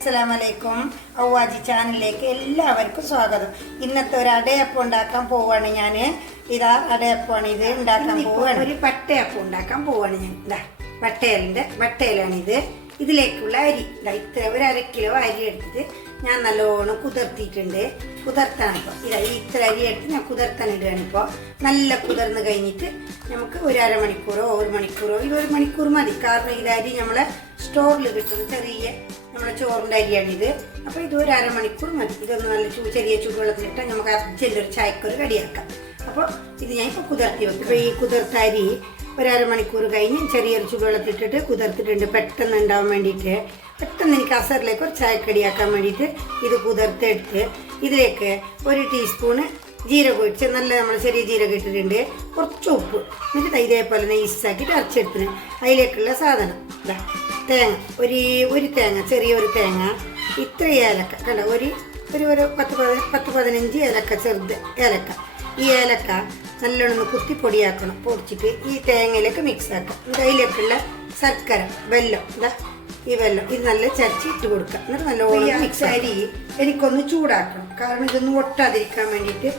അസ്സലാമലൈക്കും ഔവാജി ചാനലിലേക്ക് എല്ലാവർക്കും സ്വാഗതം. ഇന്നത്തെ ഒരു അടയപ്പം ഉണ്ടാക്കാൻ പോവാണ് ഞാൻ. ഇതാ അടയപ്പമാണ് ഇത് ഉണ്ടാക്കാൻ പോവാണ്. ഒരു പട്ടയപ്പം ഉണ്ടാക്കാൻ പോവാണ് ഞാൻ. ഇതാ വട്ടയിലാണിത്. ഇതിലേക്കുള്ള അരി ഇത്ര ഒരു 1/2 കിലോ അരി എടുത്തിട്ട് ഞാൻ നല്ലോണം കുതിർത്തിയിട്ടുണ്ട്. കുതിർത്താണിപ്പോൾ ഇതാ ഇത്ര അരി എടുത്ത് ഞാൻ കുതിർത്താൻ ഇടുകയാണ്. ഇപ്പോൾ നല്ല കുതിർന്ന് കഴിഞ്ഞിട്ട് നമുക്ക് ഒരു അരമണിക്കൂറോ 1 മണിക്കൂറോ 1 മണിക്കൂർ മതി. കാരണം ഇത് അരി നമ്മളെ സ്റ്റോറിൽ കിട്ടുന്ന ചെറിയ നമ്മുടെ ചോറിൻ്റെ അരിയാണിത്. അപ്പോൾ ഇത് ഒരു അരമണിക്കൂർ മതി. ഇതൊന്ന് നല്ല ചെറിയ ചൂടുവെള്ളത്തിലിട്ടാൽ നമുക്ക് അർജൻറ്റ് ഒരു ചായക്കൊരു കടിയാക്കാം. അപ്പോൾ ഇത് ഞാൻ ഇപ്പോൾ കുതിർത്തി വെക്കും. ഇപ്പോൾ ഈ കുതിർത്ത അരി ഒരു അരമണിക്കൂർ കഴിഞ്ഞ് ചെറിയൊരു ചൂടുവെള്ളത്തിലിട്ടിട്ട് കുതിർത്തിട്ടുണ്ട്. പെട്ടെന്ന് ഉണ്ടാവാൻ വേണ്ടിയിട്ട്, പെട്ടെന്ന് എനിക്ക് അസറിലേക്ക് ഒരു ചായക്കടിയാക്കാൻ വേണ്ടിയിട്ട് ഇത് കുതിർത്തെടുത്ത് ഇതിലേക്ക് 1 ടീസ്പൂണ് ജീരകം ഇട്ട് നല്ല നമ്മൾ ചെറിയ ജീരകം ഇട്ടിട്ടുണ്ട്. കുറച്ച് ഉപ്പ് എന്നിട്ട് ഇതേപോലെ നൈസാക്കിയിട്ട് അരച്ചെടുത്തിന്. അതിലേക്കുള്ള സാധനം ഇതാ തേങ്ങ, ഒരു തേങ്ങ, ചെറിയൊരു തേങ്ങ, ഇത്ര ഏലക്ക കണ്ട, ഒരു 10-15 ഏലക്ക, ചെറുത് ഏലക്ക. ഈ ഏലക്ക നല്ലോണം കുത്തിപ്പൊടിയാക്കണം. പൊടിച്ചിട്ട് ഈ തേങ്ങയിലേക്ക് മിക്സ് ആക്കാം. അതിലേക്കുള്ള ശർക്കര, വെല്ലം, ഇതാ ഈ വെല്ലം ഇത് നല്ല ചരച്ചിട്ട് കൊടുക്കാം. എന്നിട്ട് നല്ലോണം മിക്സ് അരി എനിക്കൊന്ന് ചൂടാക്കണം. കാരണം ഇതൊന്നും ഒട്ടാതിരിക്കാൻ വേണ്ടിയിട്ട്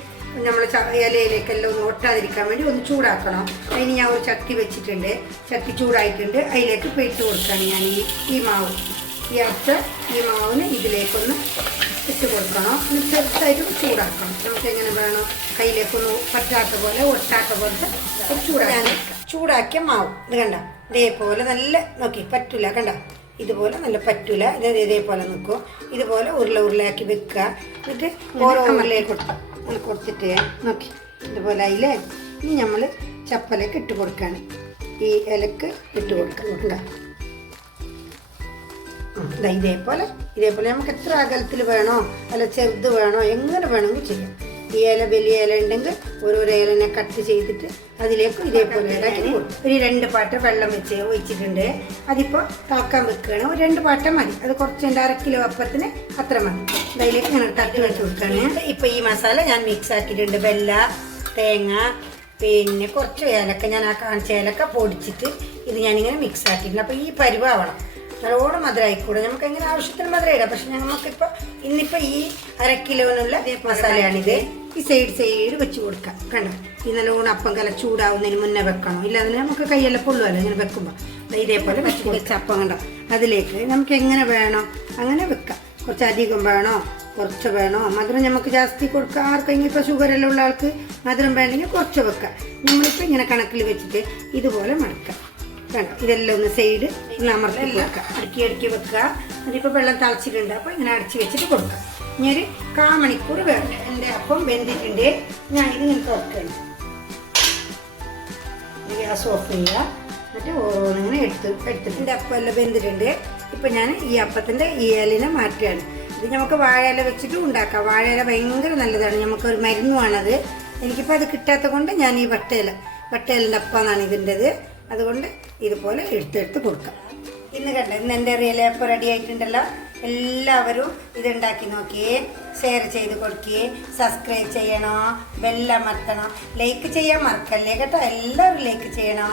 നമ്മൾ ഇലയിലേക്കെല്ലാം ഒന്ന് ഒട്ടാതിരിക്കാൻ വേണ്ടി ഒന്ന് ചൂടാക്കണം. അതിന് ഞാൻ ഒരു ചട്ടി വെച്ചിട്ടുണ്ട്. ചട്ടി ചൂടായിട്ടുണ്ട്. അതിലേക്ക് ഇട്ട് കൊടുക്കുകയാണ് ഞാൻ ഈ മാവ്. ഈ അരച്ച ഈ മാവിന് ഇതിലേക്കൊന്ന് ഇട്ട് കൊടുക്കണം. എന്നിട്ട് ചെറുതായിട്ട് ചൂടാക്കണം. നമുക്ക് എങ്ങനെ വേണം, കയ്യിലേക്കൊന്ന് പറ്റാത്ത പോലെ ഒട്ടാത്ത പോലത്തെ ചൂടാക്കിയ മാവ് ഇത് കണ്ട. ഇതേപോലെ നല്ല നോക്കി പറ്റൂല കണ്ട, ഇതുപോലെ നല്ല പറ്റൂല. ഇതേപോലെ നിൽക്കും. ഇതുപോലെ ഉരുളയാക്കി വെക്കുക. എന്നിട്ട് ഓരോ ഉരുളയിൽ കൊടുത്തിട്ട് നോക്കി ഇതുപോലെ അതിലേ ഇനി നമ്മൾ ചപ്പലേക്ക് ഇട്ട് കൊടുക്കുകയാണ്. ഈ ഇലക്ക് ഇട്ട് കൊടുക്കുക. ഇതേപോലെ നമുക്ക് എത്ര അകലത്തിൽ വേണോ അല്ല ചെറുത് വേണോ എങ്ങനെ വേണമെങ്കിൽ ചെയ്യാം. ഈ ഇല വലിയ ഇല ഉണ്ടെങ്കിൽ ഓരോരോ ഇലനെ കട്ട് ചെയ്തിട്ട് അതിലേക്ക് ഇതേപോലെ ഇടാക്കി കൊടുക്കും. ഒരു 2 പാട്ട വെള്ളം വെച്ച് ഒഴിച്ചിട്ടുണ്ട്. അതിപ്പോൾ താക്കാൻ വെക്കുകയാണ്. ഒരു 2 പാട്ട മതി. അത് കുറച്ച് 1/2 കിലോ അപ്പത്തിന് അത്ര മതി. അതിലേക്ക് ഞാൻ തട്ടി വെച്ച് കൊടുക്കുകയാണ്. ഇപ്പോൾ ഈ മസാല ഞാൻ മിക്സ് ആക്കിയിട്ടുണ്ട്. വെല്ല, തേങ്ങ, പിന്നെ കുറച്ച് ഏലക്ക, ഞാൻ ആ കാണിച്ച ഏലക്ക പൊടിച്ചിട്ട് ഇത് ഞാനിങ്ങനെ മിക്സ് ആക്കിയിട്ടുണ്ട്. അപ്പോൾ ഈ പരുവാവണം. നല്ലോണം മധുരമായിക്കൂടെ, നമുക്ക് എങ്ങനെ ആവശ്യത്തിന് മധുരം ഇടാം. പക്ഷെ നമുക്കിപ്പോൾ ഇന്നിപ്പോൾ ഈ 1/2 കിലോനുള്ള മസാലയാണിത്. ഈ സൈഡ് വെച്ച് കൊടുക്കാം. കണ്ടോ, ഈ നല്ലോണം അപ്പം കല ചൂടാവുന്നതിന് മുന്നേ വെക്കണം. ഇല്ലാതെ നമുക്ക് കൈയെല്ലാം പൊള്ളുമല്ലോ ഇങ്ങനെ വെക്കുമ്പോൾ. ഇതേപോലെ വെച്ച അപ്പം കണ്ടോ, അതിലേക്ക് നമുക്ക് എങ്ങനെ വേണോ അങ്ങനെ വെക്കാം. കുറച്ച് അധികം വേണോ കുറച്ച് വേണോ, മധുരം നമുക്ക് ജാസ്തി കൊടുക്കാം. ആർക്കെങ്കിലും ഇപ്പോൾ ഷുഗറെല്ലാം ഉള്ള ആൾക്ക് മധുരം വേണമെങ്കിൽ കുറച്ച് വെക്കാം. നമ്മളിപ്പോൾ ഇങ്ങനെ കണക്കിൽ വെച്ചിട്ട് ഇതുപോലെ മടക്കാം. കണ്ടോ, ഇതെല്ലാം ഒന്ന് സൈഡ് ഒന്ന് അമർത്തി വെക്കുക. അടുക്കി വെക്കുക. അതിപ്പോൾ വെള്ളം തിളച്ചിട്ടുണ്ട്. അപ്പോൾ ഇങ്ങനെ അടച്ച് വെച്ചിട്ട് കൊടുക്കാം. ഇനി ഒരു 1/4 മണിക്കൂർ വേണ്ട. എൻ്റെ അപ്പം വെന്തിട്ടുണ്ട്. ഞാൻ ഇത് ഇങ്ങനെ തുറക്കണം. ഗ്യാസ് ഓഫ് ചെയ്യുക. എന്നിട്ട് ഓരോന്നിങ്ങനെ എടുത്തിട്ട് എൻ്റെ അപ്പം എല്ലാം വെന്തിട്ടുണ്ട്. ഇപ്പം ഞാൻ ഈ അപ്പത്തിൻ്റെ ഈ ഇലനെ മാറ്റുകയാണ്. ഇത് നമുക്ക് വാഴയില വെച്ചിട്ടും ഉണ്ടാക്കാം. വാഴയില ഭയങ്കര നല്ലതാണ്. നമുക്കൊരു മരുന്നുമാണത്. എനിക്കിപ്പോൾ അത് കിട്ടാത്ത കൊണ്ട് ഞാൻ ഈ വട്ടയിലിൻ്റെ അപ്പമാണ് ഇതിൻ്റെത്. അതുകൊണ്ട് ഇതുപോലെ എടുത്തെടുത്ത് കൊടുക്കാം. ഇന്ന് കണ്ട, ഇന്ന് എൻ്റെ ഇലയപ്പം റെഡി ആയിട്ടുണ്ടല്ലോ. എല്ലാവരും ഇതുണ്ടാക്കി നോക്കിയേ, ഷെയർ ചെയ്ത് കൊടുക്കുകയെ, സബ്സ്ക്രൈബ് ചെയ്യണോ, ബെല്ലമർത്തണം, ലൈക്ക് ചെയ്യാൻ മറക്കല്ലേ കേട്ടോ. എല്ലാവരും ലൈക്ക് ചെയ്യണോ.